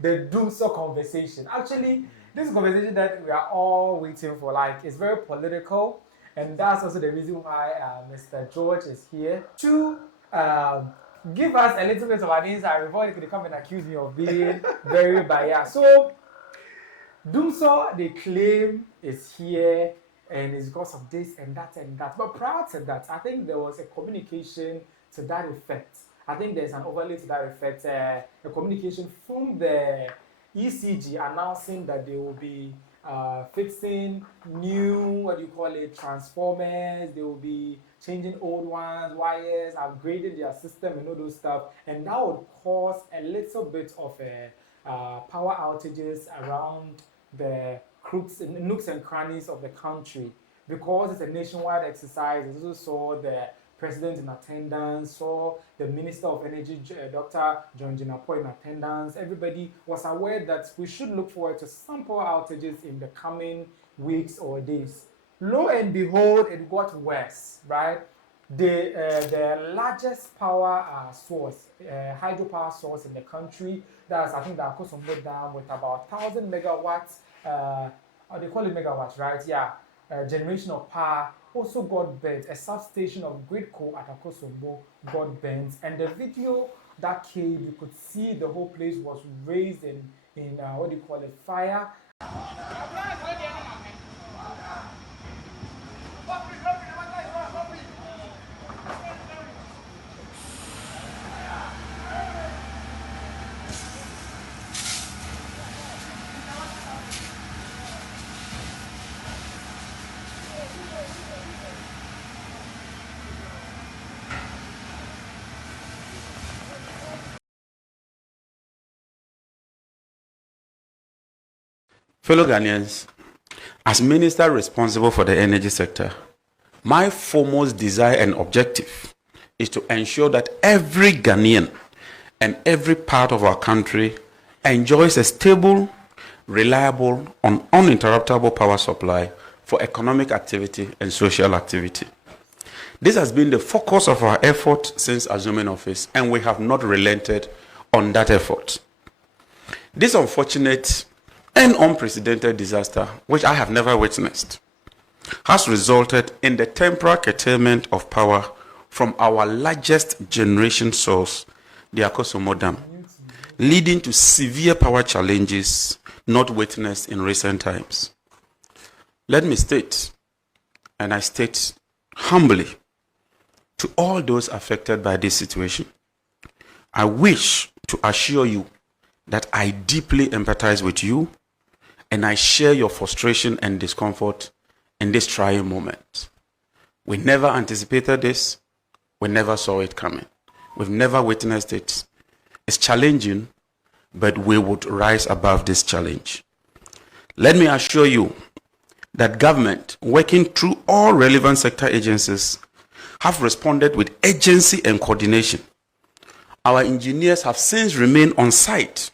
the Dumsor conversation. Actually, this conversation that we are all waiting for, like, it's very political, and that's also the reason why Mr. George is here to give us a little bit of an insight before he could come and accuse me of being very biased. So, Dumsor, they claim, is here and it's because of this and that and that. But prior to that, I think there was a communication to that effect. I think there's an overlay to that effect, a communication from the ECG announcing that they will be fixing new, transformers. They will be changing old ones, wires, upgrading their system and all those stuff. And that would cause a little bit of power outages around the nooks and crannies of the country. Because it's a nationwide exercise, we also saw the President in attendance, saw the Minister of Energy, Dr. John Jinapor, in attendance. Everybody was aware that we should look forward to some power outages in the coming weeks or days. Lo and behold, it got worse, right? The largest power source, hydropower source in the country, that's, I think, the Akosombo Dam, with about 1,000 megawatts, they call it megawatts, right? Yeah, generation of power, also got burnt. A substation of GRIDCo at Akosombo got burnt, and the video that came, you could see the whole place was raised in fire. Fellow Ghanaians, as minister responsible for the energy sector, my foremost desire and objective is to ensure that every Ghanaian and every part of our country enjoys a stable, reliable, and uninterruptible power supply for economic activity and social activity. This has been the focus of our effort since assuming office, and we have not relented on that effort. This unfortunate and unprecedented disaster, which I have never witnessed, has resulted in the temporary curtailment of power from our largest generation source, the Akosombo Dam, leading to severe power challenges not witnessed in recent times. Let me state, and I state humbly, to all those affected by this situation, I wish to assure you that I deeply empathize with you, and I share your frustration and discomfort in this trying moment. We never anticipated this. We never saw it coming. We've never witnessed it. It's challenging, but we would rise above this challenge. Let me assure you that government, working through all relevant sector agencies, have responded with urgency and coordination. Our engineers have since remained on site.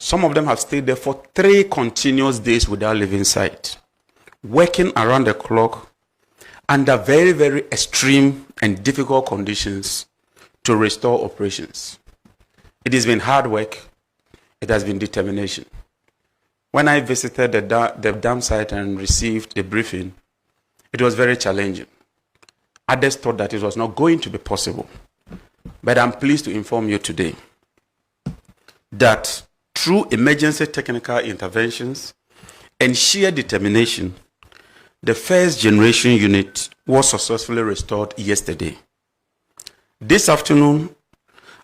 Some of them have stayed there for 3 continuous days without leaving site, working around the clock under very, very extreme and difficult conditions to restore operations. It has been hard work. It has been determination. When I visited the dam site and received a briefing, it was very challenging. Others thought that it was not going to be possible. But I'm pleased to inform you today that through emergency technical interventions and sheer determination, the first generation unit was successfully restored yesterday. This afternoon,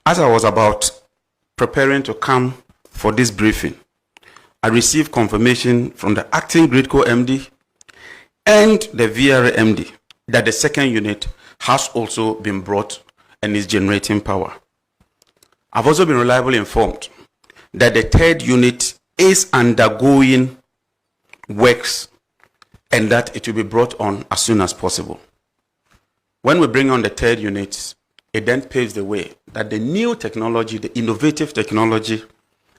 as I was about preparing to come for this briefing, I received confirmation from the acting GRIDCo MD and the VRA MD that the second unit has also been brought and is generating power. I've also been reliably informed that the third unit is undergoing works and that it will be brought on as soon as possible. When we bring on the third unit, it then paves the way that the new technology, the innovative technology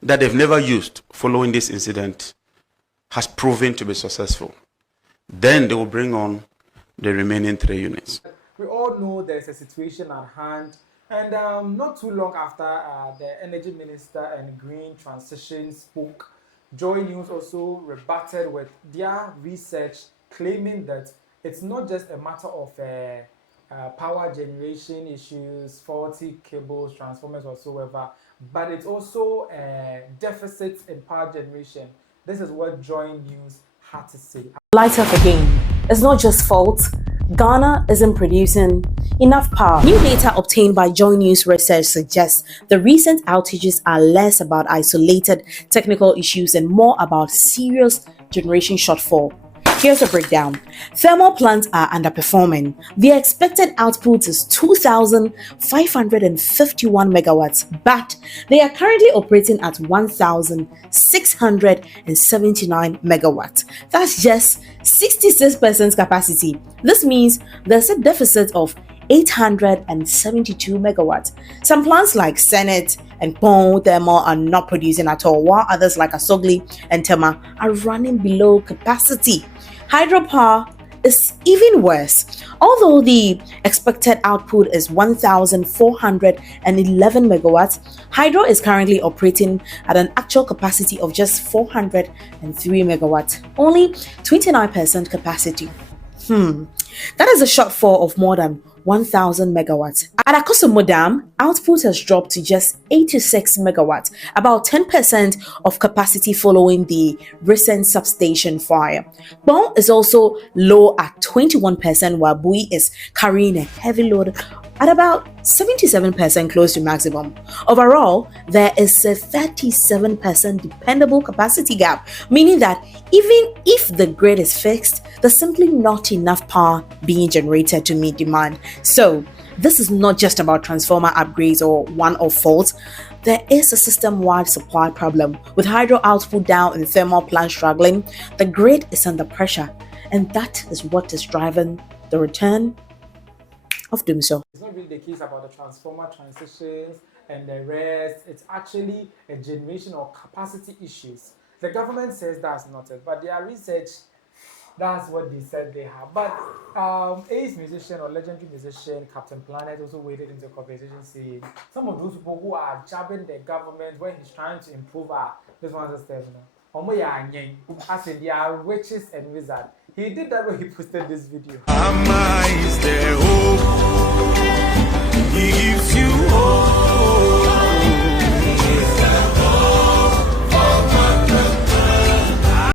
that they've never used following this incident has proven to be successful. Then they will bring on the remaining 3 units. We all know there's a situation at hand And not too long after the Energy Minister and Green Transition spoke, Joy News also rebutted with their research claiming that it's not just a matter of power generation issues, faulty cables, transformers, whatsoever, but it's also deficits in power generation. This is what Joy News had to say. Light up again. It's not just fault. Ghana isn't producing enough power. New data obtained by Joy News Research suggests the recent outages are less about isolated technical issues and more about serious generation shortfall. Here's a breakdown. Thermal plants are underperforming. Their expected output is 2,551 megawatts, but they are currently operating at 1,679 megawatts. That's just 66% capacity. This means there's a deficit of 872 megawatts. Some plants like Senate and Pong Thermal are not producing at all, while others like Asogli and Tema are running below capacity. Hydropower is even worse. Although the expected output is 1,411 megawatts, hydro is currently operating at an actual capacity of just 403 megawatts, only 29% capacity. That is a shortfall of more than 1,000 megawatts. At Akosombo Dam, output has dropped to just 86 megawatts, about 10% of capacity following the recent substation fire. Pong is also low at 21%, while Bui is carrying a heavy load at about 77%, close to maximum. Overall, there is a 37% dependable capacity gap, meaning that even if the grid is fixed, there's simply not enough power being generated to meet demand. So, this is not just about transformer upgrades or one-off faults. There is a system-wide supply problem. With hydro output down and thermal plants struggling, the grid is under pressure, and that is what is driving the return of Dumsor. It's not really the case about the transformer transitions and the rest. It's actually a generation or capacity issues. The government says that's not it, but their research, that's what they said they have. But ace musician or legendary musician Captain Planet also waded into a conversation saying some of those people who are jabbing the government when he's trying to improve this one's system, as in they are witches and wizards. He did that when he posted this video. Is there hope? He gives you hope.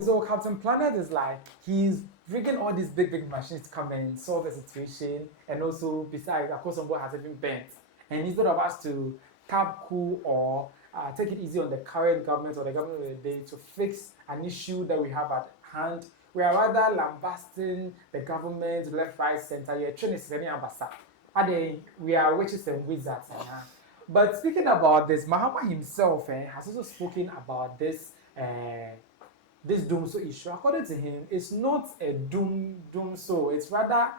So Captain Planet is like, he's bringing all these big machines to come and solve the situation, and also besides, Akosombo has even bent. And instead of us to tap cool or take it easy on the current government or the government of the day to fix an issue that we have at hand, we are rather lambasting the government left, right, center. You're trying to say we are witches and wizards. But speaking about this, Mahama himself has also spoken about this Dumsor issue. According to him, it's not a Dumsor. It's rather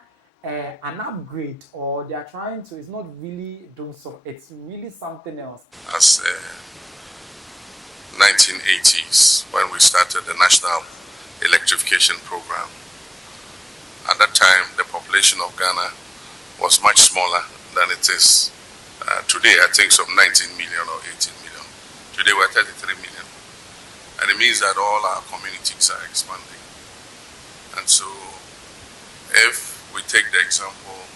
an upgrade, or they are trying to. It's not really Dumsor. It's really something else. As 1980s, when we started the National Electrification Program. At that time, the population of Ghana was much smaller than it is today. I think some 19 million or 18 million. Today we're 33 million. And it means that all our communities are expanding. And so, if we take the example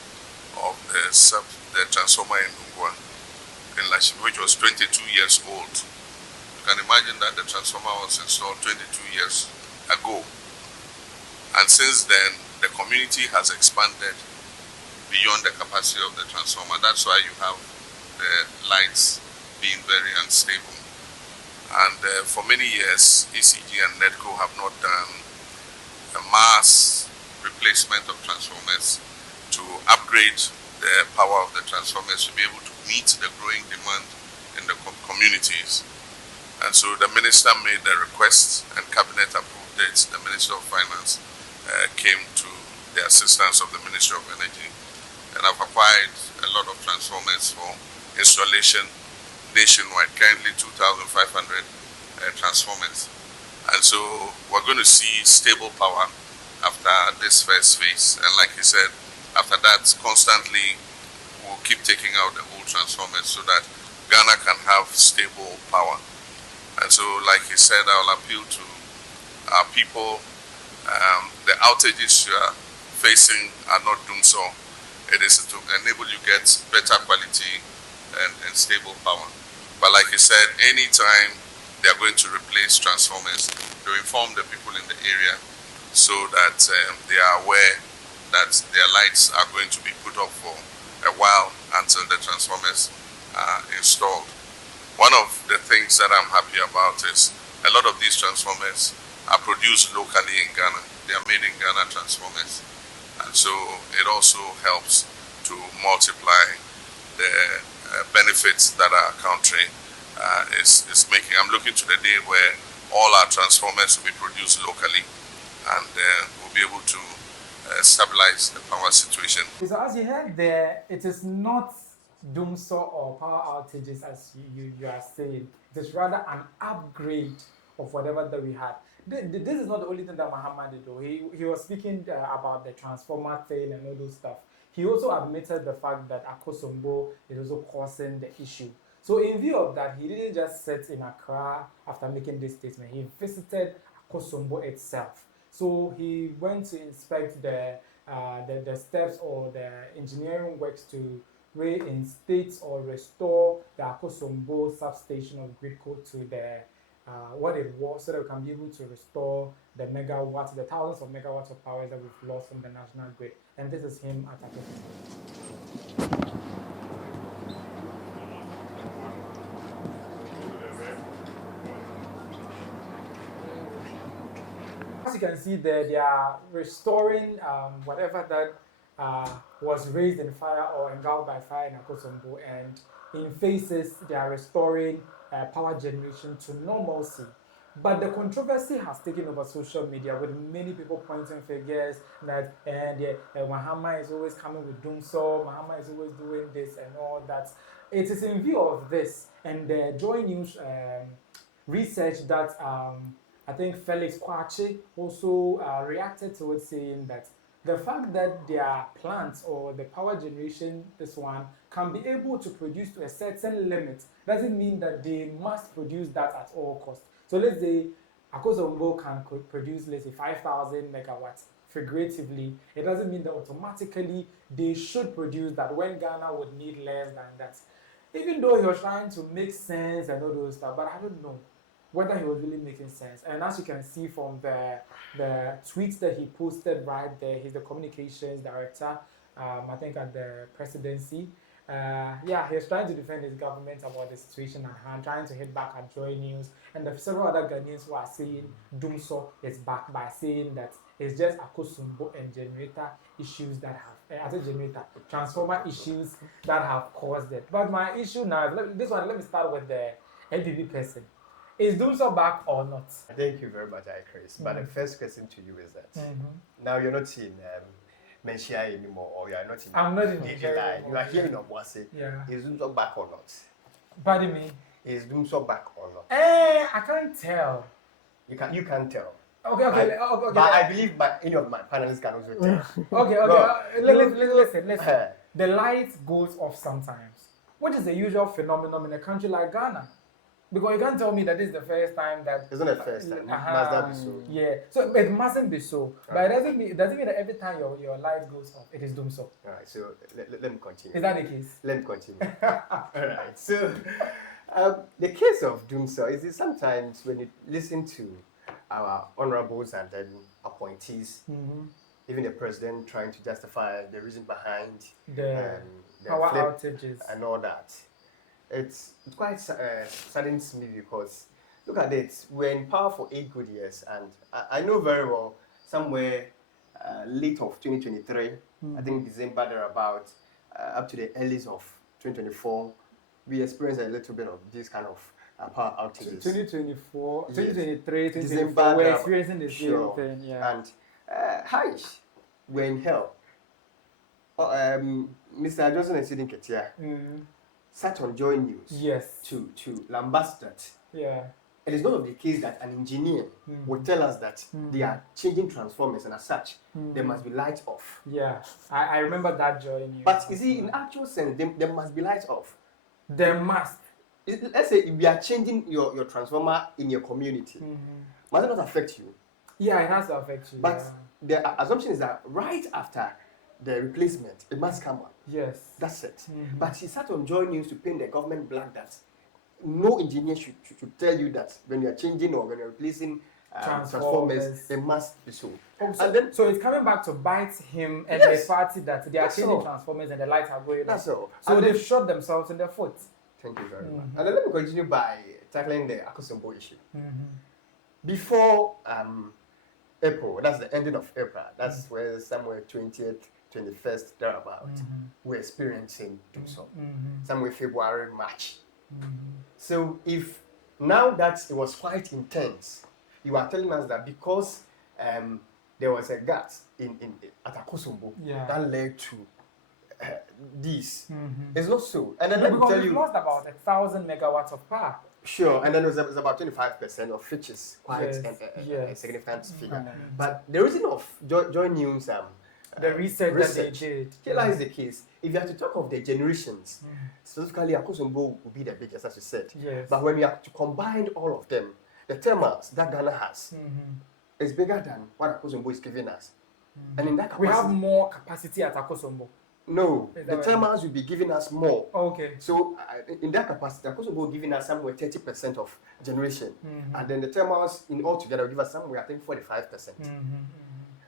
of the transformer in Ungwa, in Lashim, which was 22 years old, you can imagine that the transformer was installed 22 years ago. And since then, the community has expanded beyond the capacity of the transformer. That's why you have the lights being very unstable. And for many years, ECG and NEDCO have not done a mass replacement of transformers to upgrade the power of the transformers to be able to meet the growing demand in the communities. And so the minister made the request and cabinet approved it. The Minister of Finance came to the assistance of the Ministry of Energy, and I've acquired a lot of transformers for installation nationwide, currently 2,500 transformers. And so we're going to see stable power after this first phase. And like he said, after that, constantly we'll keep taking out the old transformers so that Ghana can have stable power. And so, like he said, I'll appeal to our people. The outages you are facing are not Dumsor. It is to enable you get better quality and stable power. But like he said, anytime they are going to replace transformers, to inform the people in the area so that they are aware that their lights are going to be put up for a while until the transformers are installed. One of the things that I'm happy about is a lot of these transformers are produced locally in Ghana. They are made in Ghana transformers. And so it also helps to multiply the benefits that our country is making. I'm looking to the day where all our transformers will be produced locally, and we'll be able to stabilize the power situation. So as you heard there, it is not Dumsor or power outages as you are saying. It is rather an upgrade of whatever that we had. This is not the only thing that Mahama did though. He was speaking about the transformer thing and all those stuff. He also admitted the fact that Akosombo is also causing the issue. So in view of that, he didn't just sit in Accra after making this statement. He visited Akosombo itself. So he went to inspect the steps or the engineering works to reinstate or restore the Akosombo substation of GRIDCo to the what it was, so that we can be able to restore the megawatts, the thousands of megawatts of power that we've lost from the national grid. And this is him at Akosombo. As you can see there, they are restoring whatever that was raised in fire or engulfed by fire in Akosombo, and in phases they are restoring power generation to normalcy. But the controversy has taken over social media, with many people pointing fingers that Mahama is always coming with Dumsor, Mahama is always doing this and all that. It is in view of this and the Joy News research that I think Felix Kwachi also reacted to it, saying that the fact that their plants or the power generation, this one, can be able to produce to a certain limit doesn't mean that they must produce that at all costs. So let's say Akosombo can produce, let's say, 5,000 megawatts figuratively. It doesn't mean that automatically they should produce that when Ghana would need less than that. Even though he was trying to make sense and all those stuff, but I don't know whether he was really making sense. And as you can see from the tweets that he posted right there, he's the communications director, I think at the presidency. Yeah, he's trying to defend his government about the situation at hand, trying to hit back at Joy News, and there are several other Ghanaians who are saying Dumsor is back by saying that it's just Akosombo and generator issues that have, transformer issues that have caused it. But my issue now, let me start with the NPP person. Is Dumsor back or not? Thank you very much, Chris. But the first question to you is that now you're not in Menshia anymore, or you are not in. I'm not in Menshia. You are here in Obuasi. Yeah. Is Dumsor back or not? Pardon me. Is Dumsor back or not? I can't tell. You can't tell. Okay. But I believe any of my panelists can also tell. Okay. Listen. The light goes off sometimes. What is the usual phenomenon in a country like Ghana? Because you can't tell me that this is the first time that... It's not the first time. Must that be so? Yeah. So it mustn't be so. But it doesn't mean that every time your light goes off, it is Dumsor. Alright, so let me continue. Is that the case? Let me continue. Alright, so the case of Dumsor is sometimes when you listen to our honorables and then appointees, even the president trying to justify the reason behind the power outages and all that. It's quite saddens me because look at it, we're in power for 8 good years, and I know very well somewhere late of 2023, I think December thereabout, up to the earliest of 2024, we experienced a little bit of this kind of power outages. 2024, yes. 2023, 2024, December, we're experiencing the same sure. thing. Yeah. And we're in hell. Mr. Johnson and Sidin Ketia sat on Joy News yes. to lambast that. Yeah. it is not of the case that an engineer will tell us that they are changing transformers and as such, there must be lights off. Yeah, I remember that journey. But you see, in actual sense, there must be lights off. There must. Let's say if we are changing your transformer in your community, must it not affect you? Yeah, it has to affect you. But the assumption is that right after the replacement, it must come up. Yes. That's it. But he sat on Joy News to paint the government black that no engineer should tell you that when you are changing or when you are replacing transformers, it must be so. And then, so it's coming back to bite him and the party that they are changing transformers and the lights are going on. That's all. So they've shot themselves in the foot. Thank you very much. And then let me continue by tackling the Akosombo issue. Before April, that's the ending of April, that's where somewhere 20th, 21st, thereabout, we're experiencing Dumsor. Somewhere February, March. So if now that it was quite intense, you are telling us that because there was a gas at Akosombo that led to this. It's not so. And then let me tell you, we lost about 1,000 megawatts of power. Sure, and then it was about 25% of which is quite a significant figure. But the reason of Joy News, the research that they did. Here lies the case. If you have to talk of the generations, specifically Akosombo will be the biggest, as you said. Yes. But when you have to combine all of them, the thermals that Ghana has is bigger than what Akosombo is giving us. And in that capacity, we have more capacity at Akosombo. No, the thermals will be giving us more. Okay. So in that capacity, Akosombo will giving us somewhere 30% of generation, and then the thermals in altogether will give us somewhere, I think, 45%.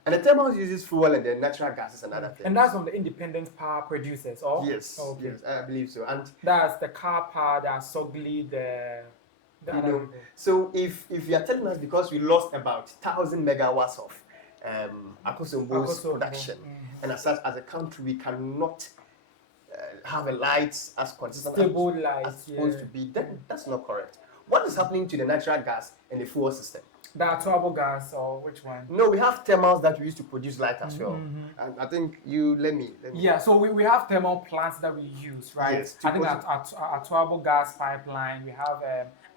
And the thermals uses fuel and then natural gases and other things. And that's from the independent power producers, or? Yes, yes, I believe so. And that's the car power, the Sogli, the so if you are telling us because we lost about 1,000 megawatts of Akosombo's production, and as such, as a country, we cannot have a light as consistent as supposed to be, then that's not correct. What is happening to the natural gas and the fuel system? The Atuabo gas, or which one? No, we have thermals that we use to produce light as well. And I think let me. Yeah, so we have thermal plants that we use, right? Yes, I think at Atuabo gas pipeline, we have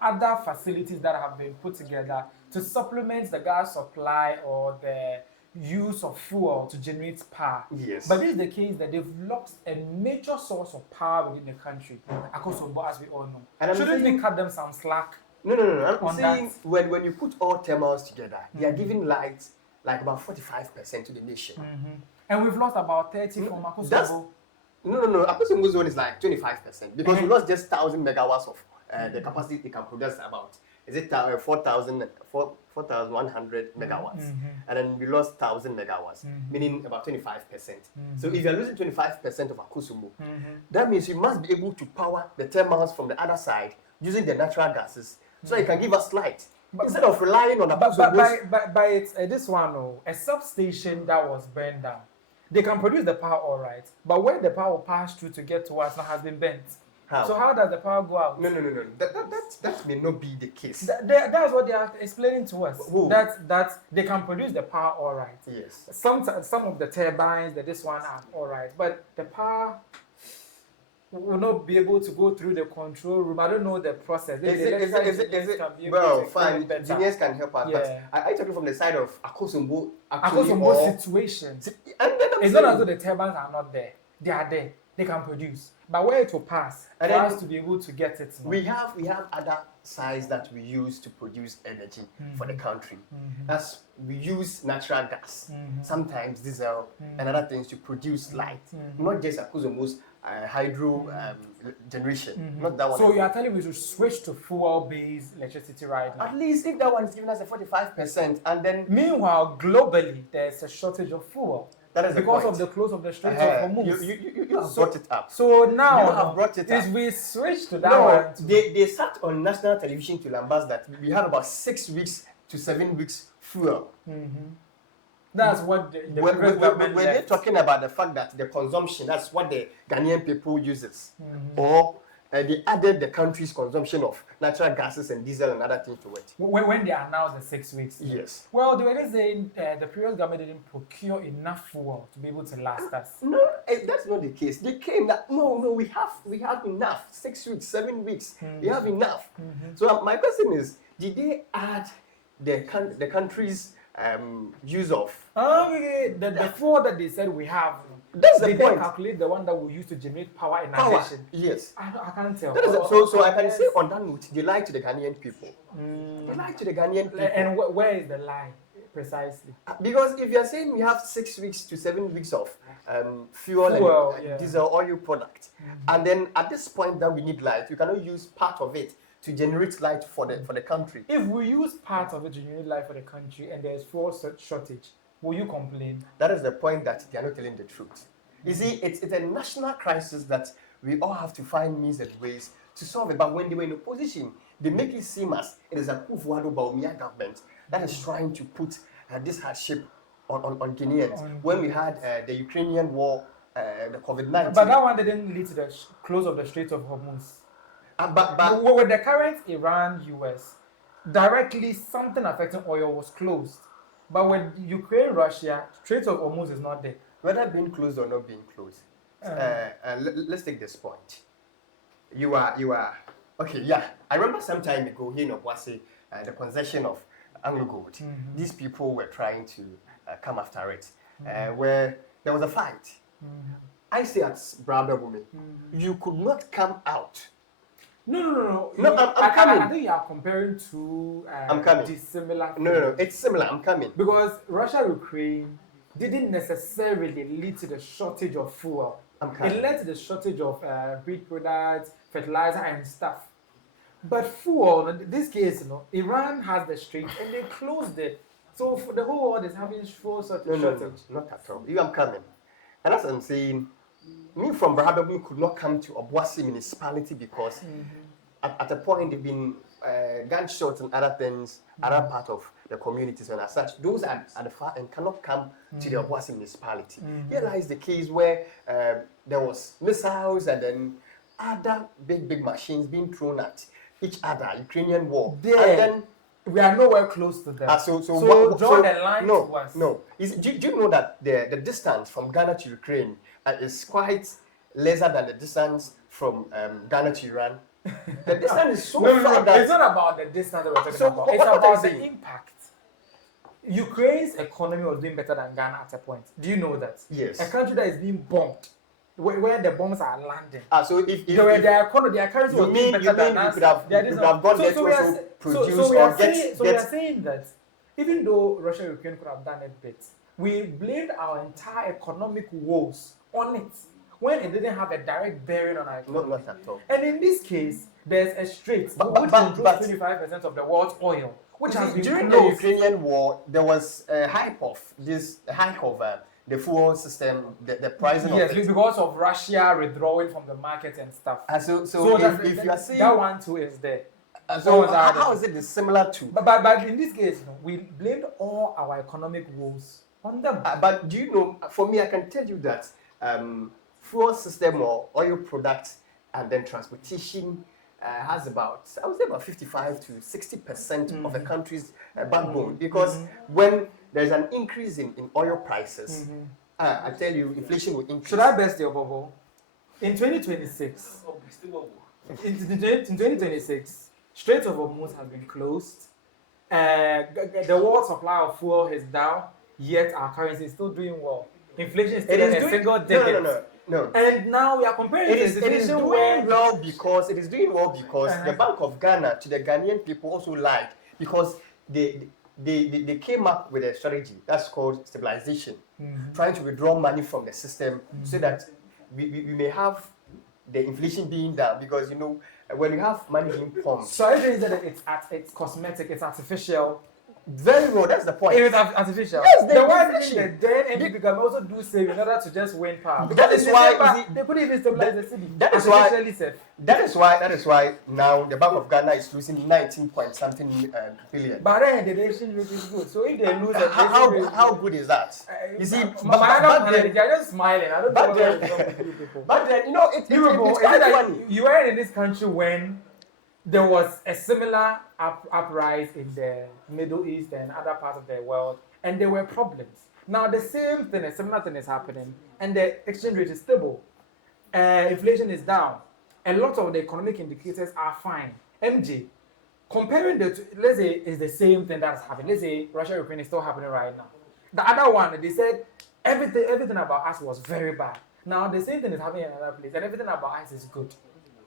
other facilities that have been put together to supplement the gas supply or the use of fuel to generate power. Yes. But this is the case that they've lost a major source of power within the country, Akosombo, as we all know. And shouldn't we cut them some slack? No. I'm saying when you put all thermals together, they are giving light like about 45% to the nation. And we've lost about 30 from Akosombo. No. Akosombo's one is like 25% because we lost just 1,000 megawatts of the capacity they can produce about. Is it 4,100 megawatts? And then we lost 1,000 megawatts, meaning about 25%. So if you're losing 25% of Akosombo, that means you must be able to power the thermals from the other side using the natural gases so it can give us light. Instead of relying on Akosombo's... But it's this one, a substation that was burned down. They can produce the power all right, but where the power passed through to get to us now has been burnt. How? So how does the power go out? No. That may not be the case. That's what they are explaining to us. Who? That they can produce the power all right. Yes. Some of the turbines, this one are all right, but the power will not be able to go through the control room. I don't know the process. Well, fine. Engineers can help us. Yeah. But I'm talking from the side of Akosombo. Akosombo situation. And then it's not as though the turbines are not there. They are there. They can produce. But where it will pass, for us to be able to get it. We have other sites that we use to produce energy for the country. As we use natural gas, sometimes diesel and other things to produce light. Not just Akosombo's hydro generation. Not that one. So you are telling me we should switch to fuel-based electricity right now? At least if that one is giving us a 45%, and then meanwhile globally there's a shortage of fuel. That is because of the close of the Strait of Hormuz. You have brought it up. So now, you have brought it up. If we switch to that one, they sat on national television to lambast that we have about 6 weeks to 7 weeks fuel. That's what the previous government when they're talking about the fact that the consumption, that's what the Ghanaian people uses, or they added the country's consumption of natural gases and diesel and other things to it. When they announced the 6 weeks? Yes. Well, they were just saying the previous government didn't procure enough fuel to be able to last us. No, that's not the case. They came that, no, we have enough. 6 weeks, 7 weeks, we have enough. So my question is, did they add the country's use of? The fuel that they said we have. That's the Did point. they calculate the one that we use to generate power in our Power. nation? Yes. I can't tell. That is so I can say on that note, they lie to the Ghanaian people. They lie to the Ghanaian people. And where is the lie precisely? Because if you are saying we have 6 weeks to 7 weeks of fuel and yeah. diesel oil product, and then at this point that we need light, you cannot use part of it to generate light for the country. If we use part of it to generate light for the country and there's fuel shortage, will you complain? That is the point that they are not telling the truth. You see, it's a national crisis that we all have to find means and ways to solve it. But when they were in opposition, they make it seem as it is a Kufuor Bawumia government that is trying to put this hardship on Guineans. When we had the Ukrainian war, the COVID-19. But that one didn't lead to the close of the Strait of Hormuz. But with the current Iran-US, directly something affecting oil was closed. But with Ukraine-Russia, Strait of Hormuz is not there. whether being closed or not being closed, let's take this point. You are okay. Yeah, I remember some time ago here in Obuasi, the concession of Anglo Gold. Mm-hmm. These people were trying to come after it, where there was a fight. Mm-hmm. I stay at Brabra Bumi. You could not come out. No. No, I'm coming. I think you are comparing two I'm coming. dissimilar. No, it's similar. I'm coming. Because Russia-Ukraine didn't necessarily lead to the shortage of fuel. I'm coming. It led to the shortage of breed products, fertilizer, and stuff. But fuel, in this case, Iran has the strait and they closed it. So for the whole world is having fuel shortage. No, not at all. I'm coming. And as I'm saying, me from Brahababu could not come to Obuasi municipality because at a point they've been gunshots and other things, other part of the communities, and as such, those at the far end cannot come to the Obuasi municipality. Here lies the case where there was missiles and then other big machines being thrown at each other, Ukrainian war. There. And then We are nowhere close to them. so draw the line to us. No. Do you know that the distance from Ghana to Ukraine is quite lesser than the distance from Ghana to Iran? The distance is so far that it's not about the distance that we're talking So about. what It's I'm about the saying- impact. Ukraine's economy was doing better than Ghana at a point. Do you know that? Yes. A country that is being bombed, where the bombs are landing. so if Their economy, their currency was doing better than us. you could have gone there to also produce or get. We are saying that even though Russia and Ukraine could have done it better, we blamed our entire economic woes on it when it didn't have a direct bearing on our economy. Not at all. And in this case, there's a strait which But- controls 25% of the world's oil, which has been During closed. the Ukrainian war, there was a hike of the fuel system, the pricing Yes, of it. because of Russia withdrawing from the market and stuff. So if you are saying that one too is there. so that was how is it similar to? But in this case, we blamed all our economic woes on them. But do you know, for me, I can tell you that fuel system or oil products and then transportation has about, I would say about 55 to 60% of the country's backbone. Because when there's an increase in oil prices, I tell you, inflation will increase. Should I best your bubble? In 2026, in 2026, Strait of Hormuz has been closed. The world supply of fuel is down, yet our currency is still doing well. Inflation is still in a single digit. No. And now we are comparing It is situation doing where well because the Bank of Ghana to the Ghanaian people also lied because they came up with a strategy that's called stabilization, trying to withdraw money from the system so that we may have the inflation being down because when you have money being pumped. So I think that it's cosmetic, it's artificial. Very well, that's the point. It is artificial. Yes, the one inflation. thing the then NPP can also do save in order to just win power. That is why they couldn't even stabilize the city. that is why- Artificially safe. That is why now the Bank of Ghana is losing 19 point something billion. But then the exchange rate is good. So if they lose, the exchange rate How good is that? You see, they're just smiling. I don't know back what then- is wrong with you people. but then it's Is it quite that funny. you were in this country when there was a similar uprising in the Middle East and other parts of the world, and there were problems. Now the same thing, a similar thing is happening, and the exchange rate is stable. Inflation is down. A lot of the economic indicators are fine. MJ, comparing the two, let's say it's the same thing that's happening. Let's say Russia-Ukraine is still happening right now. The other one, they said everything about us was very bad. Now the same thing is happening in another place, and everything about us is good.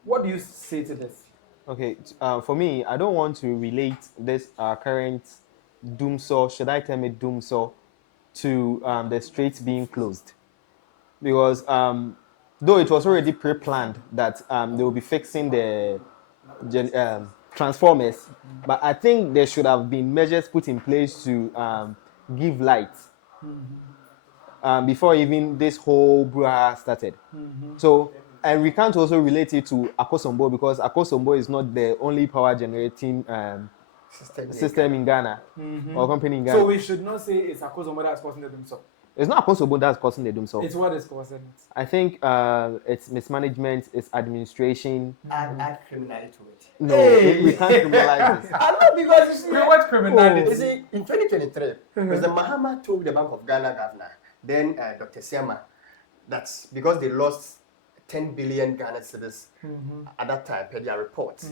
What do you say to this? Okay, for me, I don't want to relate this current Dumsor, should I term it Dumsor, to the straits being closed. Because though it was already pre-planned that they will be fixing the transformers, but I think there should have been measures put in place to give light before even this whole brouhaha started. So, and we can't also relate it to Akosombo because Akosombo is not the only power generating system in Ghana or company in Ghana. So we should not say it's Akosombo that's causing the Dumsor. It's not Akosombo that's causing the Dumsor. It's what is causing it. I think it's mismanagement, it's administration. Add criminality to it. No, Hey. we can't criminalize this. I know because you see, We watch criminality. you see, in 2023, President Mahama told the Bank of Ghana governor, then Dr. Siama, that's because they lost 10 billion Ghana cedis at that time, per their report.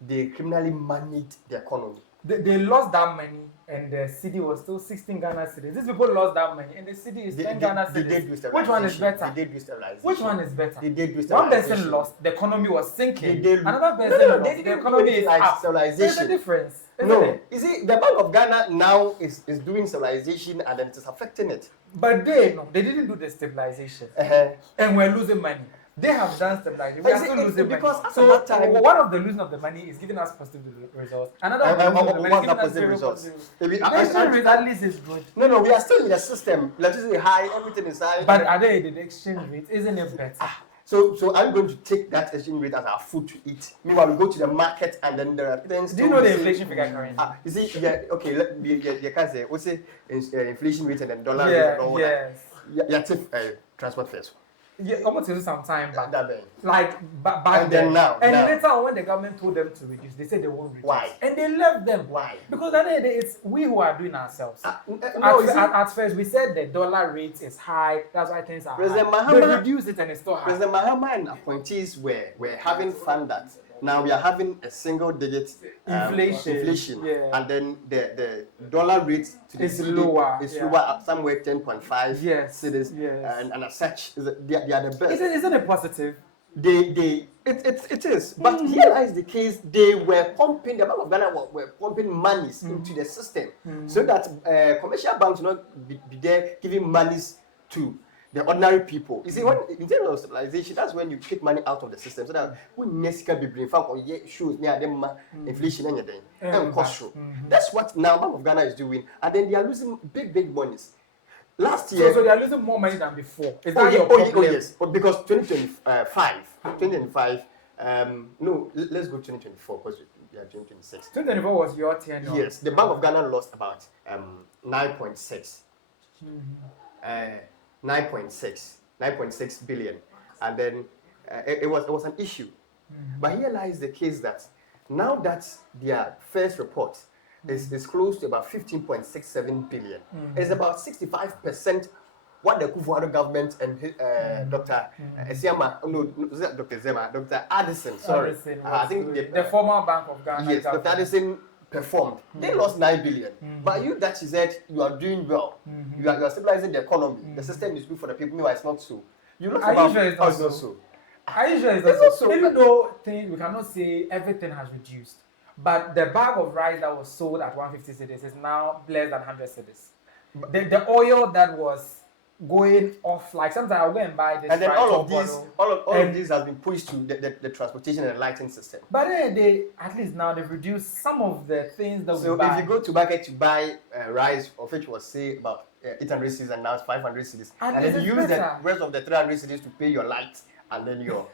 They criminally managed the economy. They lost that money, and the city was still 16 Ghana cedis. These people lost that money, and the city is 10 Ghana They did do cedis. Which one is better? They did do stabilization. Which one is better? They did do One stabilization. person lost, the economy was sinking. They did- Another person No, lost, they the didn't do economy is anything like up. stabilization. There's a difference. Isn't No, it? you see, the Bank of Ghana now is doing stabilization and then it is affecting it. But they didn't do the stabilization, and we're losing money. They have done stabilization. We are But still see, losing because money. at So that time- one of the losing of the money is giving us positive results. Another of the losing of the money is What's giving that us positive very results? positive. Maybe- The exchange rate at least is good. No, we are still in the system. Electricity is high, everything is high. But are they the exchange rate? Isn't it better? So I'm going to take that exchange rate as our food to eat. Meanwhile, we go to the market and then there are things. Do you know the inflation figure currently? You see, yeah, okay, you can say, what's the inflation rate and then dollar rate Yeah, and all yes. that. Yeah, transport fares. Yeah, almost some time back. That bang. Like back And then then. now- And now. later on, when the government told them to reduce, they said they won't reduce. Why? And they left them. Why? Because at the end of the day, it's we who are doing ourselves. No, you see, At first, we said the dollar rate is high. That's why things are President high. They Mahama- reduced it and it's still high. President Mahama and appointees were having fun that now we are having a single digit inflation, yeah. and then the dollar rate to the Is cedi lower, is yeah. lower at somewhere 10.5 Yes, cedis, yes. and as such they are the best. Isn't it positive? It is, but here lies the case. They were pumping, the Bank of Ghana were pumping monies into the system so that commercial banks will not be there giving monies to the ordinary people. You see, when in terms of stabilization, that's when you take money out of the system so that we can be bring for shoes near them inflation and anything and cost. That's what now Bank of Ghana is doing, and then they are losing big monies. Last year, So they are losing more money than before. Is oh, that yeah, your oh, problem? yes, because 2025, no, let's go 2024 because we are 2026. 2024 was your tenure. Yes, the Bank of Ghana lost about 9.6 billion, and then it was an issue. But here lies the case that now that their first report is close to about 15.67 billion, it's about 65% what the Kufuor government and Dr. Esiama, Dr. Addison, sorry, Addison I think was the former Bank of Ghana. yes, Dr. government. Addison performed. They lost 9 billion. But you that you said you are doing well, you are stabilizing the economy, the system is good for the people. Meanwhile, it's not so. You lost Are you about sure it's oh, not it's not so? so. Are you sure it's It's not not so? so, Even but- though we cannot say everything has reduced, but the bag of rice that was sold at 150 cedis is now less than 100 cedis. The oil that was going off, like sometimes I'll go and buy this. And then rice all or of these, bottle, all of and- these has been pushed to the transportation and lighting system. But then they at least now they've reduced some of the things that So we buy. if you go to market to buy rice, of which was say about 800 cedis and now it's 500 cedis, And and is then it you use the better? rest of the 300 cedis to pay your light and then your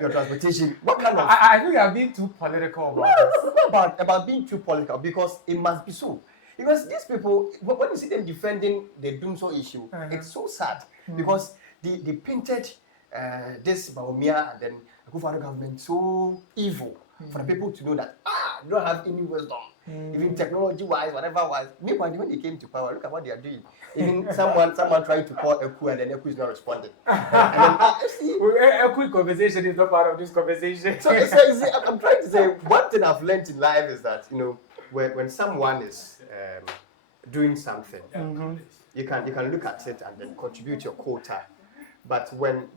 transportation. What kind of I think I'm being too political about No, this. no, not about being too political, because it must be so. Because these people, when you see them defending the Dumsor issue, it's so sad because they painted this Baumia and then the Kufuor government so evil for the people to know that you don't have any wisdom. even technology-wise, whatever-wise. Meanwhile, when they came to power, look at what they are doing. Even someone trying to call Eku and then Eku is not responding. And then, see, A quick conversation is not part of this conversation. so I'm trying to say, one thing I've learned in life is that, when someone is doing something, you can look at it and then contribute your quota. But when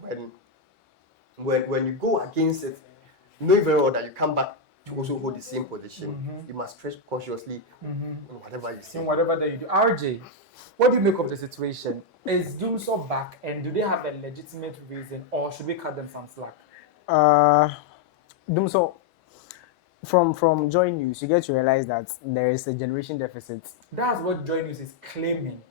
you go against it, knowing very well that you come back to also hold the same position, you must tread cautiously in whatever you say. In whatever that you do. RJ, what do you make of the situation? Is Dumsor back, and do they have a legitimate reason, or should we cut them some slack? Dumsor, from Joy News, you get to realize that there is a generation deficit. That's what Joy News is claiming.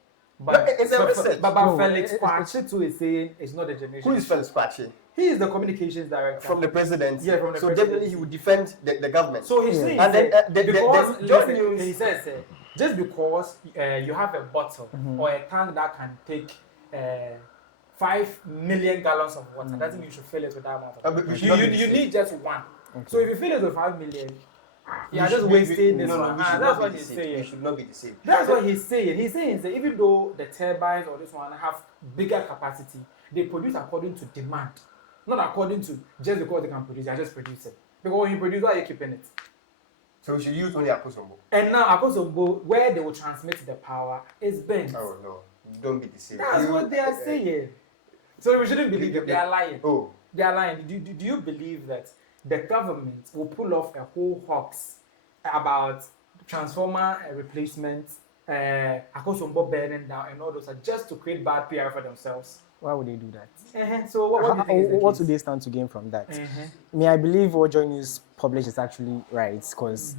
No, it's a research. But No, Felix it's- Kwachi too is saying it's not the generation. Who is Felix Kwachi? He is the communications director. From the president. Yeah, from the so president. definitely he would defend the government. So he's saying, And then, because Joy listen, News- he says, just because you have a bottle or a tank that can take 5 million gallons of water, doesn't mean you should fill it with that amount of but we water. should not be You deceived. need just one. So if you fill it with 5 million, you are should just be- wasting this no, one. we should That's not be what he's deceived. saying. We should not be deceived. That's what he's saying. He's saying that even though the turbines or this one have bigger capacity, they produce according to demand, not according to just because they can produce. They are just producing. Because when you produce, why are you keeping it? So we should use only Akosombo. And now Akosombo, where they will transmit the power, is bent. Oh no, don't be deceived. That's what they are saying. So we shouldn't believe them. They are lying. Oh, They are lying. Do you believe that the government will pull off a whole hoax about transformer replacement, Akosombo burning down, and all those, just to create bad PR for themselves? Why would they do that? So what do you think is the What case? do they stand to gain from that? I believe what Joy News published is actually right, because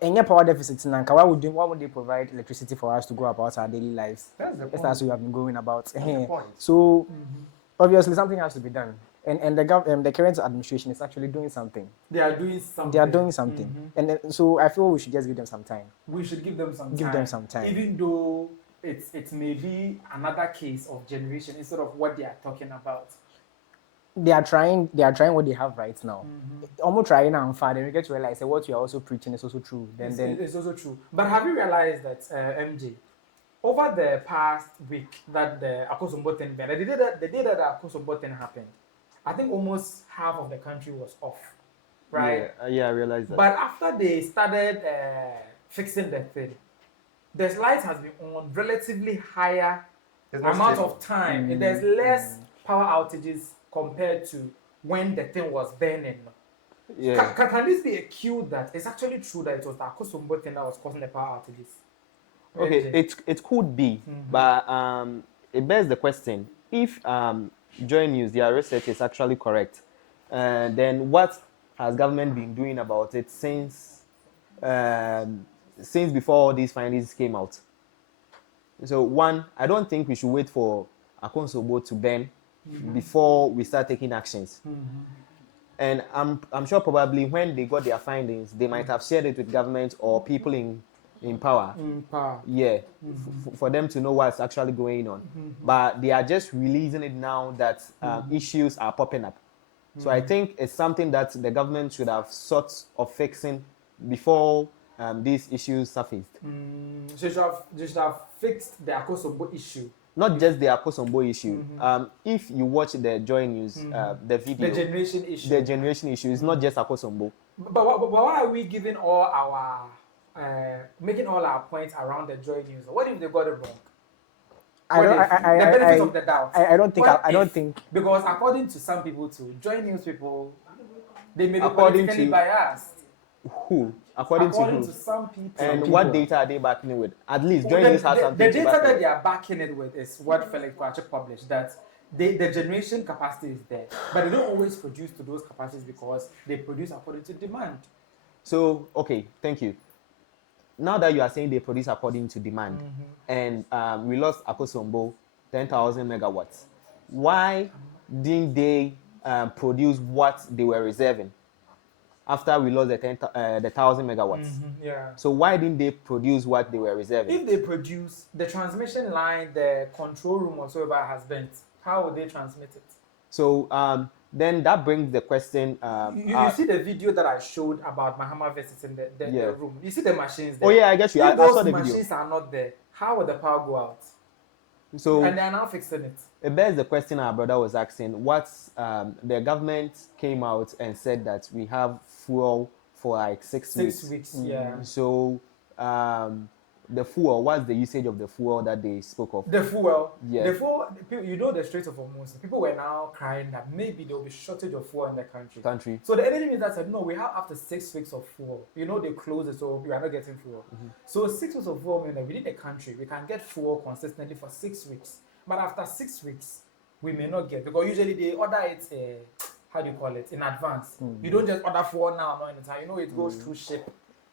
any power deficit in Nanka, why would they provide electricity for us to go about our daily lives? that's the point. That's what we have been going about. the point. So obviously something has to be done, and the current administration is actually doing something. They are doing something. They are doing something, and then, so I feel we should just give them some time. We should give them some time. Give them some time. Even though it may be another case of generation instead of what they are talking about. They are trying what they have right now. Almost trying and far, then we get to realize that what you are also preaching is also true. Then It's also true. But have you realized that, MJ, over the past week that the Akosombo thing happened, the day that the Akosombo thing happened, I think almost half of the country was off, right? Yeah, I realized that. But after they started fixing the thing, the light has been on relatively higher It's not amount stable. of time. And there's less power outages compared to when the thing was burning. yeah. Can this be a cue that it's actually true that it was the Akosombo thing that was causing the power outages? Okay, it could be, but it bears the question: if Joy News, their research is actually correct, then what has government been doing about it since before all these findings came out? So one, I don't think we should wait for Akosombo to burn before we start taking actions. And I'm sure probably when they got their findings, they might have shared it with government or people in power. Yeah, for them to know what's actually going on. But they are just releasing it now that issues are popping up. So I think it's something that the government should have sort of fixing before these issues surfaced. So you should have fixed the Akosombo issue. Not just the Akosombo issue. If you watch the Joy News, the video, The generation issue. the generation issue is not just Akosombo. But why are we giving all our making all our points around the Joy News? What if they got it wrong? The benefit of the doubt. I don't think. What I don't if- think. Because according to some people too, Joy News people, they may be According politically to- biased. Who? According to who? some people. And people. what data are they backing it with? At least Joy the, News has the, something the to data back it that with. they are backing it with is what Felix Kwachi published, that the generation capacity is there, but they don't always produce to those capacities because they produce according to demand. So, okay, thank you. Now that you are saying they produce according to demand, and we lost Akosombo 10,000 megawatts, why didn't they produce what they were reserving after we lost the 1,000 megawatts? Yeah. So why didn't they produce what they were reserving? If they produce the transmission line, the control room whatsoever has bent, how would they transmit it? So then that brings the question. You see the video that I showed about Mahama visiting the room. You see the machines there. Oh yeah, I guess you. If I those saw the video. machines are not there, how will the power go out? So And they are now fixing it. it bears the question our brother was asking. What's the government came out and said that we have fuel for like 6 weeks. 6 weeks, yeah. So the fuel, what's the usage of the fuel that they spoke of? The fuel. Yeah. The fuel, you know, the Strait of Hormuz, people were now crying that maybe there will be shortage of fuel in the country. So the Energy Minister said, no, we have up to 6 weeks of fuel. You know, they close it, so we are not getting fuel. So 6 weeks of fuel means that within the country, we can get fuel consistently for 6 weeks. But after 6 weeks, we may not get, because usually they order it, how do you call it, in advance. You don't just order fuel now, not in the time. You know, it goes through ship.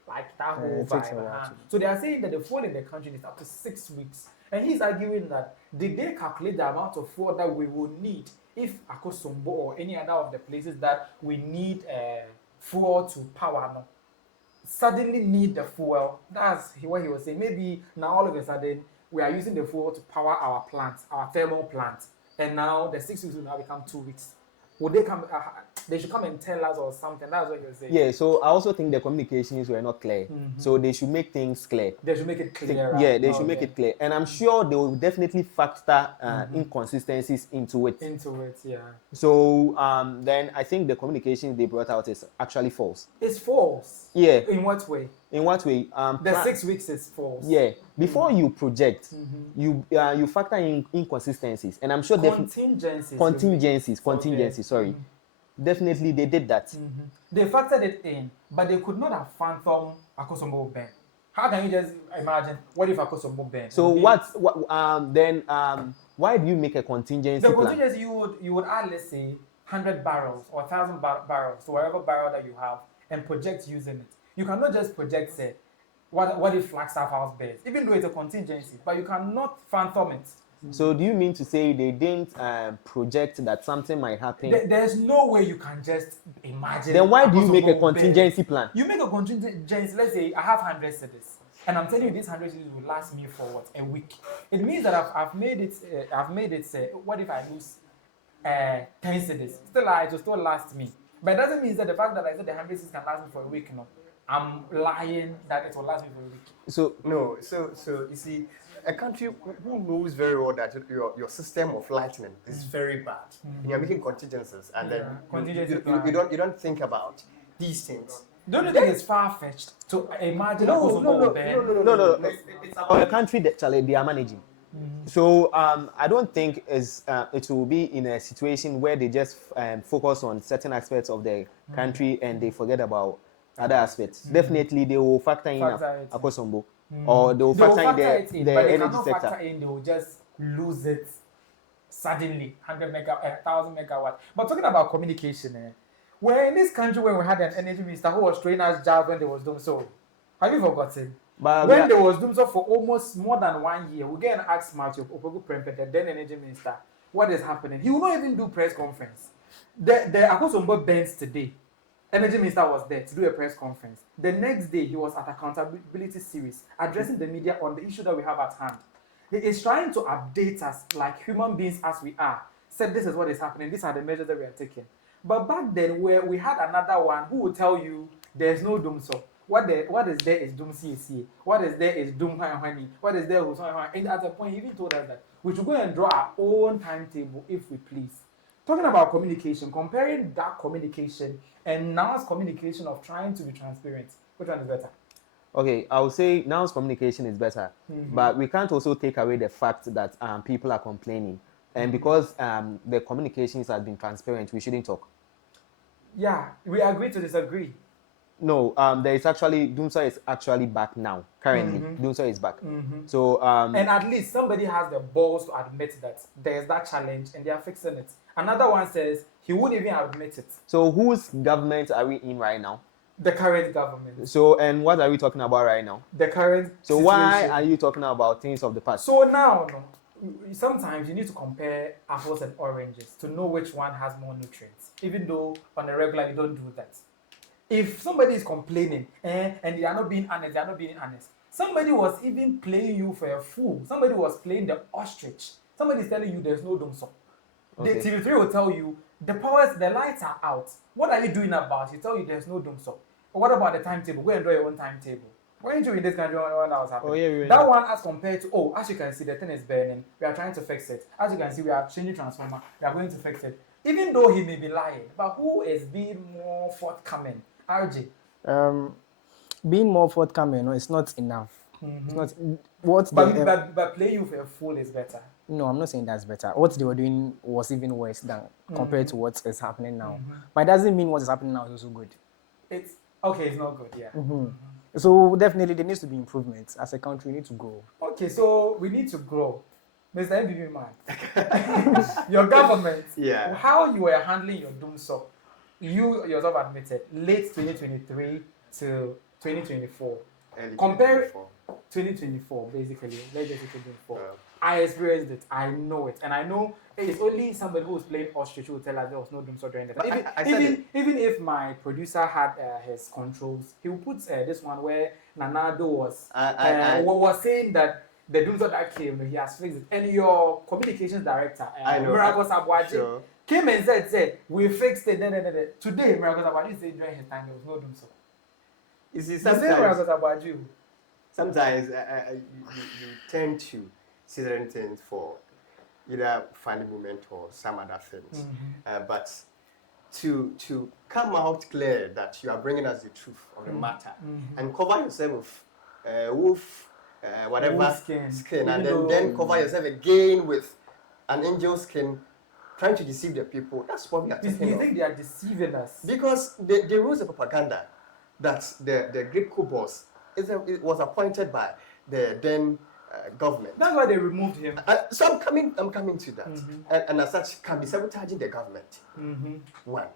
Like that whole vibe. So they are saying that the fuel in the country is up to 6 weeks. And he's arguing that did they calculate the amount of fuel that we will need if Akosombo or any other of the places that we need fuel to power now suddenly need the fuel. That's what he was saying. Maybe now all of a sudden we are using the fuel to power our plants, our thermal plants. And now the 6 weeks will now become 2 weeks. Would they come? They should come and tell us or something. That's what you're saying. Yeah. So I also think the communications were not clear. So they should make things clear. They should make it clear. Yeah, they should make it clear, and I'm sure they will definitely factor inconsistencies into it. Yeah. So then I think the communication they brought out is actually false. It's false. Yeah. In what way? In what way? The 6 weeks is false. Yeah. Before you project, you factor in inconsistencies, and I'm sure contingencies. Sorry. Definitely, they did that. They factored it in, but they could not have fathomed Akosombo Burns. How can you just imagine? What if Akosombo Burns? So why do you make a contingency plan? The contingency you would add, let's say, 100 barrels or 1,000 barrels to whatever barrel that you have and project using it. You cannot just project, say, what if Flagstaff House burns? Even though it's a contingency, but you cannot fathom it. So do you mean to say they didn't project that something might happen? There's no way you can just imagine. Then why do you make a contingency plan? You make a contingency. Let's say I have 100 cedis, and I'm telling you this 100 cedis will last me for what, a week. It means that I've made it. Say, what if I lose 10 cedis? It will still last me. But it doesn't mean that the fact that I said the 100 cedis can last me for a week. No, I'm lying that it will last me for a week. So no. So you see, a country who knows very well that your system of lightning is very bad, and you're making contingencies, and then you don't think about these things. Don't you think it's far-fetched to imagine? No. It's about a country that they are managing. So I don't think it will be in a situation where they just focus on certain aspects of the country and they forget about other aspects. Definitely, they will factor in Akosombo. Or they will factor in the energy sector. Factor in, they will just lose it suddenly, 1,000 megawatts. But talking about communication, we're in this country where we had an energy minister who was throwing us jobs when they was Dumsor. Have you forgotten? But when there was Dumsor for almost more than 1 year, we get an ask Matthew Opoku Prempeh, the then energy minister, what is happening? He will not even do press conference. The Akosombo Burns today, Energy Minister was there to do a press conference. The next day, he was at accountability series, addressing the media on the issue that we have at hand. He is trying to update us like human beings as we are. Said this is what is happening. These are the measures that we are taking. But back then, where we had another one who would tell you there's no Dumsor. What is there is Dumsor. What is there is Dumhani. What is there is Dumhani. And at a point, he even told us that we should go and draw our own timetable if we please. Talking about communication, comparing that communication and now's communication of trying to be transparent, which one is better? Okay, I would say now's communication is better, but we can't also take away the fact that people are complaining, and because the communications have been transparent, we shouldn't talk. Yeah, we agree to disagree. No, there is actually Dumsor is actually back now. Currently, Dumsor is back. So and at least somebody has the balls to admit that there's that challenge and they are fixing it. Another one says he wouldn't even admit it. So whose government are we in right now? The current government. So and what are we talking about right now? The current. So situation. Why are you talking about things of the past? So now, sometimes you need to compare apples and oranges to know which one has more nutrients. Even though on a regular you don't do that. If somebody is complaining and they are not being honest, somebody was even playing you for a fool. Somebody was playing the ostrich. Somebody is telling you there's no Dumsor. Okay. The TV3 will tell you the lights are out. What are you doing about it? Tell you there's no Dumsor. What about the timetable? Go and draw your own timetable. When you in this country when that was happening? Oh, yeah, that one as compared to, as you can see, the thing is burning. We are trying to fix it. As you can see, we are changing transformer. We are going to fix it. Even though he may be lying, but who is being more forthcoming? RJ. Being more forthcoming, it's not enough. It's not what. But play you for a fool is better. No, I'm not saying that's better. What they were doing was even worse than compared to what is happening now. But it doesn't mean what is happening now is also good. It's okay. It's not good. Yeah. So definitely there needs to be improvements. As a country, we need to grow. Okay, so we need to grow. Mr. NPP man, your government, how you were handling your Dumsor, you yourself admitted, late 2023 to 2024. Compare 2024, basically, let's just say 2024. I experienced it, I know it, and I know it's only somebody who was playing ostrich who will tell us there was no Dumsor during that time. Even if my producer had his controls, he would put this one where Nanado was saying that the Dumsor that came, he has fixed it. And your communications director, Miracles Abwaji, came and said, we fixed it. Today, Miracles Abwaji said during his time there was no Dumsor. You see, sometimes you tend to see certain things for either funny moment or some other things. But to come out clear that you are bringing us the truth of the matter and cover yourself with whatever skin and then cover yourself again with an angel skin, trying to deceive the people, that's what we are talking about. You think they are deceiving us? Because the rules of propaganda that the GRIDCo boss it was appointed by the then government. That's why they removed him. So I'm coming to that. And as such, can be sabotaging the government. One.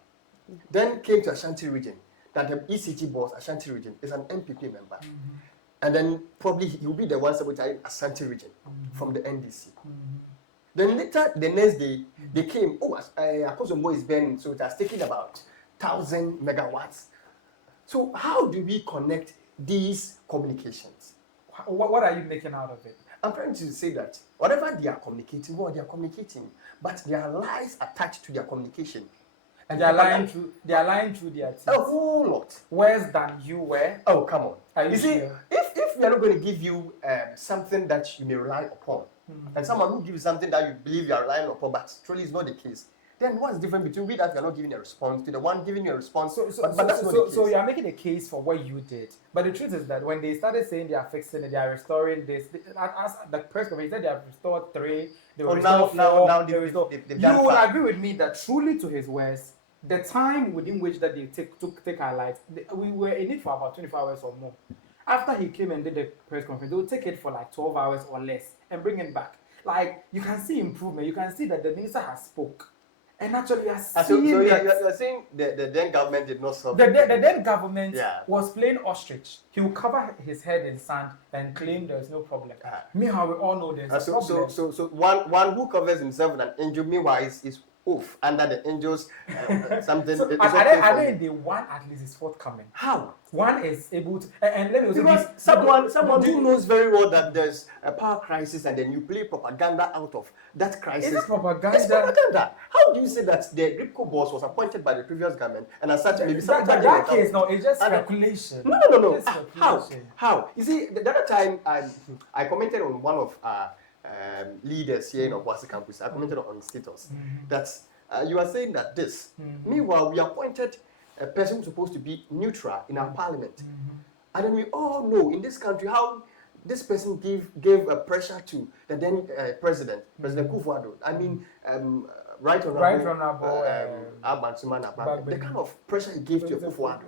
Then came to Ashanti region, that the ECG boss, Ashanti region, is an NPP member. And then probably he will be the one sabotaging Ashanti region from the NDC. Then later, the next day, they came, Akosombo is burning, so it has taken about 1,000 megawatts. So how do we connect these communications? What are you making out of it? I'm trying to say that whatever they are communicating, but there are lies attached to their communication. And they are lying through their teeth. A whole lot. Worse than you were. Oh, come on. You see, if we are not going to give you something that you may rely upon, and someone who gives you something that you believe you are relying upon, but truly is not the case, then what's the difference between we that we are not giving a response to the one giving you a response? But that's not the case. So you are making a case for what you did. But the truth is that when they started saying they are fixing it, they are restoring this, as the press conference said they have restored 3, they will restore 4, they restore. You will agree with me that truly to his words, the time within which that they take our lights, we were in it for about 24 hours or more. After he came and did the press conference, they would take it for like 12 hours or less and bring it back. Like, you can see improvement. You can see that the minister has spoke. And actually, you are seeing you're saying the then government did not solve the then government was playing ostrich. He will cover his head in sand and claim there's no problem. Meanwhile, we all know there's a problem. So one who covers himself with an angel, meanwhile, is off under the angels. Something. So are they the one at least is forthcoming? How? One is able to, and let me also because someone who knows very well that there's a power crisis and then you play propaganda out of that crisis. Is it propaganda? It's propaganda. How do you say that the GRIDCo boss was appointed by the previous government and as such maybe that case? No, it's just speculation. No. How? You see, the other time I commented on one of our leaders here in Obuasi campus. I commented on status that you are saying that this. Meanwhile, we appointed a person who's supposed to be neutral in our parliament. And then we all know in this country how this person gave a pressure to the then President Kufuor. I mean, Right Honorable the kind of pressure he gave to Kufuor.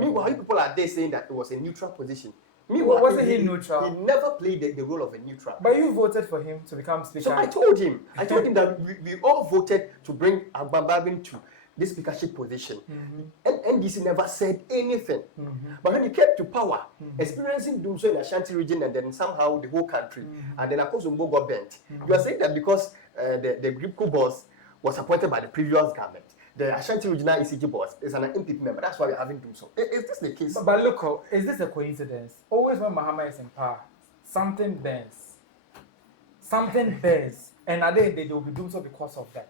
Meanwhile, people are there saying that it was a neutral position. Meanwhile, wasn't he neutral? He never played the role of a neutral. But you voted for him to become speaker. So I told him that we all voted to bring Agbambabin to this speakership position. And NDC never said anything. But when he came to power, experiencing Dumsor in Ashanti region and then somehow the whole country, and then Akosombo got bent. You are saying that because the GRIDCo boss was appointed by the previous government, the Ashanti regional ECG boss is an NPP member. That's why we're having Dumsor. Is this the case? But look, is this a coincidence? Always when Mahama is in power, something burns. Something burns. And at the end, they will be Dumsor because of that.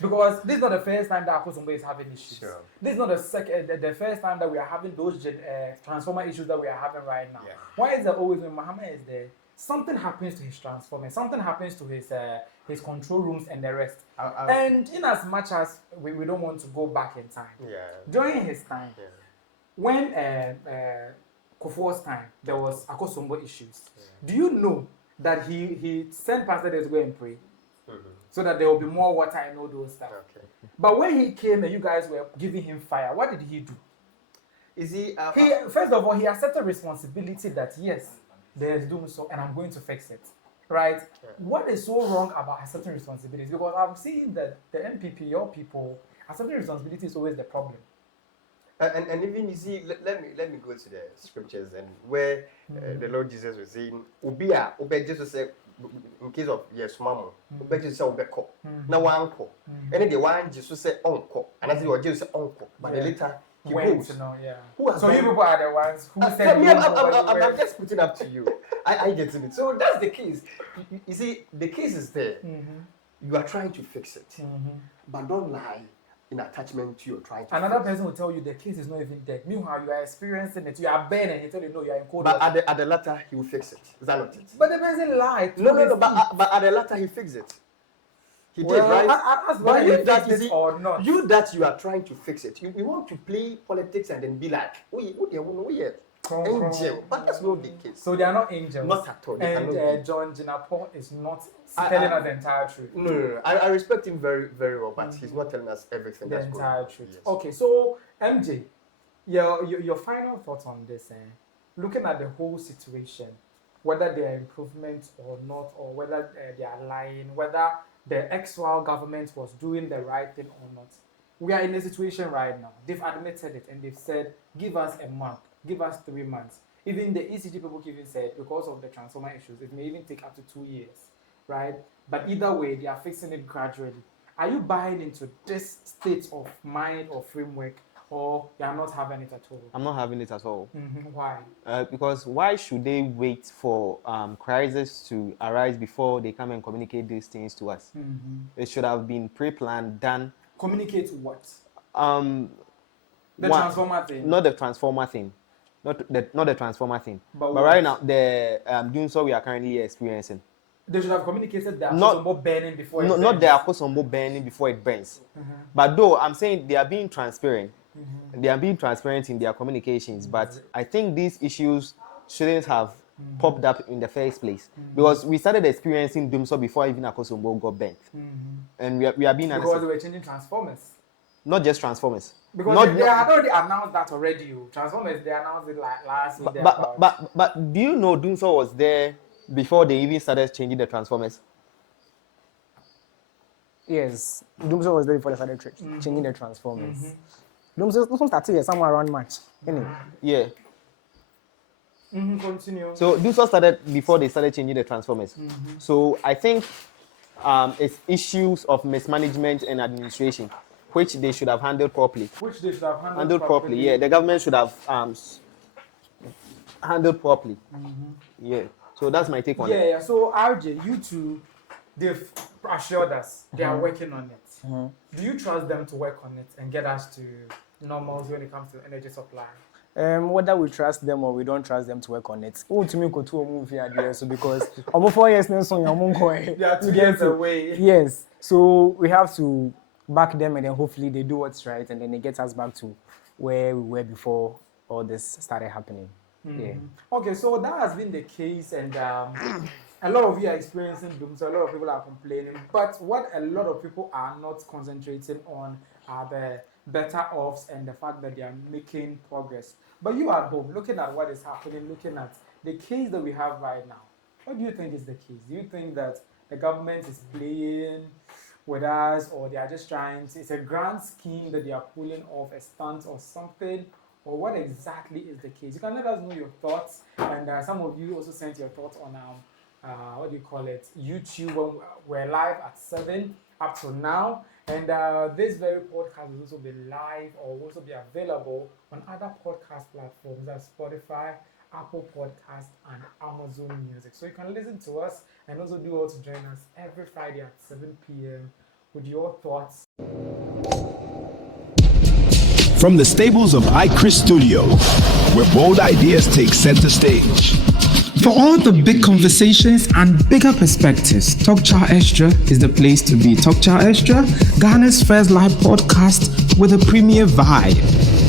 Because this is not the first time that Akosombo is having issues. Sure. This is not the first time that we are having those transformer issues that we are having right now. Yeah. Why is there always when Mahama is there, something happens to his transformer, something happens to his control rooms and the rest. And in as much as we don't want to go back in time, during his time, when Kufuor's time, there was Akosombo issues. Do you know that he sent pastors to go and pray so that there will be more water and all those stuff? Okay. But when he came and you guys were giving him fire, what did he do? Is he? First of all, he accepted responsibility that yes, there is Dumsor and I'm going to fix it. Right? Yeah. What is so wrong about accepting responsibilities? Because I'm seeing that the NPP, your people, accepting responsibility is always the problem. And even you see, let me go to the scriptures and where the Lord Jesus was saying, "Ubia, Ube Jesus said, in case of yes, mama, Ube Jesus said Ubeko, now one ko, and then the one Jesus said unko, and as he was Jesus said unko, but later he goes. Who has so you people are the ones who said I'm just putting up to you. I get it. So that's the case. You see, the case is there. You are trying to fix it, but don't lie in attachment to your trying to another fix. person will tell you the case is not even dead. Meanwhile, you are experiencing it. You are burning. He tell you no, you are in cold. But at the latter, he will fix it. Is that not it? But the person lied. No. But at the latter, he fixed it. He did, right? But you that is or not. You that you are trying to fix it. You want to play politics and then be like, angel. But that's not the case. So they are not angels. Not at all. And John Jinapor is not telling us the entire truth. No. I respect him very, very well, but he's not telling us everything. The That's entire good. truth. Yes. Okay, so MJ, your final thoughts on this, looking at the whole situation, whether there are improvements or not, or whether they are lying, whether the actual government was doing the right thing or not. We are in a situation right now. They've admitted it and they've said, give us a month, give us 3 months. Even the ECG people even said, because of the transformer issues, it may even take up to 2 years, right? But either way, they are fixing it gradually. Are you buying into this state of mind or framework, or you are not having it at all? I'm not having it at all. Why? Because why should they wait for crises to arise before they come and communicate these things to us? It should have been pre-planned, done. Communicate what? The transformer thing. Not the transformer thing. Not the transformer thing. But right now, the Dumsor we are currently experiencing. They should have communicated the Akosombo burning before it burns. Not the Akosombo burning before it burns. But though I'm saying they are being transparent. They are being transparent in their communications. But I think these issues shouldn't have popped up in the first place. Because we started experiencing Dumsor before even Akosombo got burnt. And we are being because they were changing transformers. Not just transformers. Because they had already announced that already. Transformers, they announced it like last week. But do you know Dumsor was there before they even started changing the transformers? Yes, Dumsor was there before they started changing the transformers. Dumsor started here somewhere around March. Anyway. Yeah. Continue. So Dumsor started before they started changing the transformers. So I think it's issues of mismanagement and administration, which they should have handled properly. Which they should have handled properly. Yeah, the government should have handled properly. Yeah. So that's my take on it. Yeah. So RJ, you two, they've assured us they are working on it. Do you trust them to work on it and get us to normals when it comes to energy supply? Whether we trust them or we don't trust them to work on it. To me, go to a movie so because almost 4 years now, so they are 2 years away. Yes, so we have to back them and then hopefully they do what's right and then they get us back to where we were before all this started happening. Yeah. Okay, so that has been the case, and a lot of you are experiencing doom, so a lot of people are complaining. But what a lot of people are not concentrating on are the better offs and the fact that they are making progress. But you at home, looking at what is happening, looking at the case that we have right now, what do you think is the case? Do you think that the government is playing with us, or they are just trying to, it's a grand scheme that they are pulling off a stunt or something? Or what exactly is the case? You can let us know your thoughts, and some of you also sent your thoughts on what do you call it, YouTube. We're live at 7 up to now, and this very podcast will also be live or will also be available on other podcast platforms like Spotify, Apple Podcast, and Amazon Music. So you can listen to us and also do also join us every Friday at 7 p.m. with your thoughts. From the stables of iChris Studio, where bold ideas take center stage. For all the big conversations and bigger perspectives, Talk Chaw Extra is the place to be. Talk Chaw Extra, Ghana's first live podcast with a premier vibe.